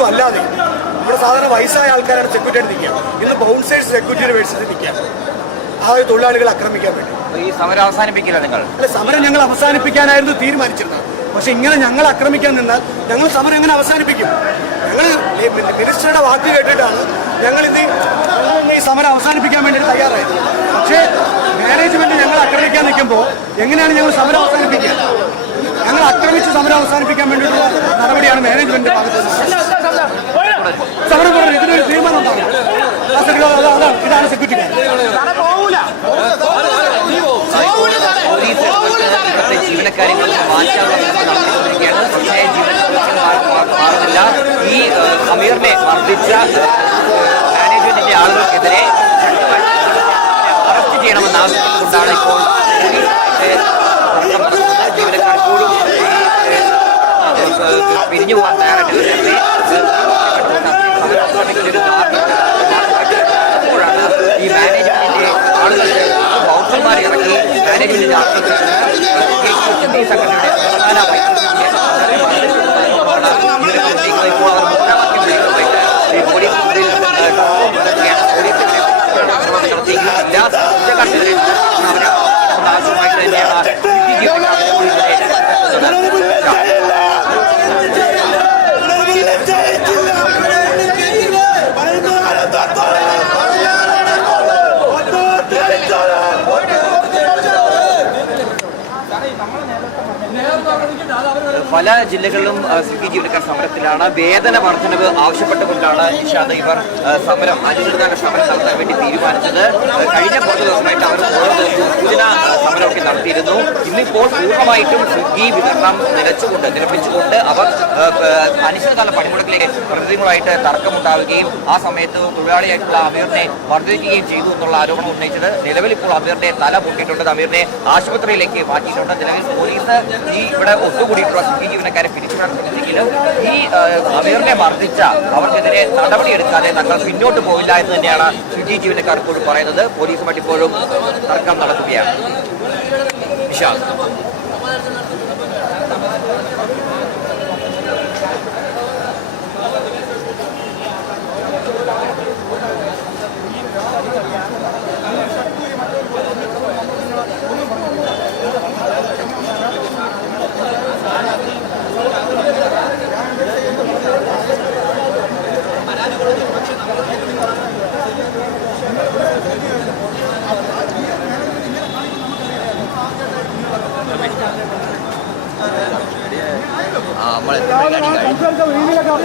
രണ്ടും അല്ലാതെ നമ്മുടെ സാധാരണ വയസ്സായ ആൾക്കാരാണ് സെക്യൂരിറ്റി ആയിട്ട് നിൽക്കുക. ഇന്ന് ബൗൺസേഴ്സ് സെക്യൂരിറ്റിയുടെ വേഴ്സിൽ നിൽക്കുക. ആ ഒരു തൊഴിലാളികളെ ആക്രമിക്കാൻ വേണ്ടി. ഈ സമരം അവസാനിപ്പിക്കില്ല നിങ്ങൾ? അല്ല സമരം ഞങ്ങൾ അവസാനിപ്പിക്കാനായിരുന്നു തീരുമാനിച്ചിരുന്നത്. പക്ഷെ ഇങ്ങനെ ഞങ്ങൾ ആക്രമിക്കാൻ നിന്നാൽ ഞങ്ങൾ സമരം എങ്ങനെ അവസാനിപ്പിക്കും? ഞങ്ങൾ മിനിസ്റ്ററുടെ വാക്ക് കേട്ടിട്ടാണ് ഞങ്ങൾ ഇന്ന് ഈ സമരം അവസാനിപ്പിക്കാൻ വേണ്ടി തയ്യാറായത്. പക്ഷേ മാനേജ്മെന്റ് ഞങ്ങൾ ആക്രമിക്കാൻ നിൽക്കുമ്പോൾ എങ്ങനെയാണ് ഞങ്ങൾ സമരം അവസാനിപ്പിക്കുക? ഞങ്ങൾ ആക്രമിച്ച് സമരം അവസാനിപ്പിക്കാൻ വേണ്ടിയിട്ടുള്ള നടപടിയാണ് മാനേജ്മെന്റ് ഭാഗത്ത്. സമരം പറഞ്ഞു ഇതിനൊരു തീരുമാനം ഉണ്ടാവും അതാണ്. ഇതാണ് സെക്യൂരിറ്റി ഈ അമീറിനെ മർദ്ദിച്ച മാനേജ്മെന്റിന്റെ ആളുകൾക്കെതിരെ അറസ്റ്റ് ചെയ്യണമെന്ന് ആവശ്യപ്പെട്ടുകൊണ്ടാണ് ഇപ്പോൾ ജീവനക്കാർ കൂടും പിരിഞ്ഞു പോകാൻ തയ്യാറായിട്ടില്ല அடைவிடுதா പല ജില്ലകളിലും സ്വിഗ്ഗി ജീവനക്കാർ സമരത്തിലാണ്. വേതന വർധനവ് ആവശ്യപ്പെട്ടുകൊണ്ടാണ് നിഷാദ് ഇവർ സമരം അനിശ്ചിതകാല സമരം നടത്താൻ വേണ്ടി തീരുമാനിച്ചത്. കഴിഞ്ഞ കുറച്ച് ദിവസമായിട്ട് അവർ സൂചന നടത്തിയിരുന്നു ഇന്നിപ്പോൾ പൂർണമായിട്ടും ഈ വിതരണം നിലച്ചുകൊണ്ട് നിരപ്പിച്ചുകൊണ്ട് അവർ അനിശ്ചിതകാല പണിമുടക്കിലേക്ക് പ്രതിനിധികളുമായിട്ട് തർക്കമുണ്ടാവുകയും ആ സമയത്ത് തൊഴിലാളിയായിട്ടുള്ള അമീറിനെ മർദ്ദിക്കുകയും ചെയ്തു എന്നുള്ള ആരോപണം ഉന്നയിച്ചത് നിലവിൽ ഇപ്പോൾ അമീറിന്റെ തല പൊട്ടിയിട്ടുണ്ട്. അമീറിനെ ആശുപത്രിയിലേക്ക് മാറ്റിയിട്ടുണ്ട്. നിലവിൽ പോലീസ് ഈ ഇവിടെ ഒത്തുകൂടിയിട്ടുള്ള സ്വിഗ്ഗി ജീവനക്കാരെ പിരിച്ചുവിടാൻ ശ്രമിച്ചെങ്കിലും ഈ അമീറിനെ മർദ്ദിച്ച അവർക്കെതിരെ നടപടിയെടുക്കാതെ തങ്ങൾ പിന്നോട്ട് പോയില്ല എന്ന് തന്നെയാണ് സ്വിജി ജീവനക്കാർ ഇപ്പോഴും പറയുന്നത്. പോലീസുമായിട്ട് ഇപ്പോഴും തർക്കം നടക്കുകയാണ്. ইনশাআল্লাহ ആ നമ്മൾ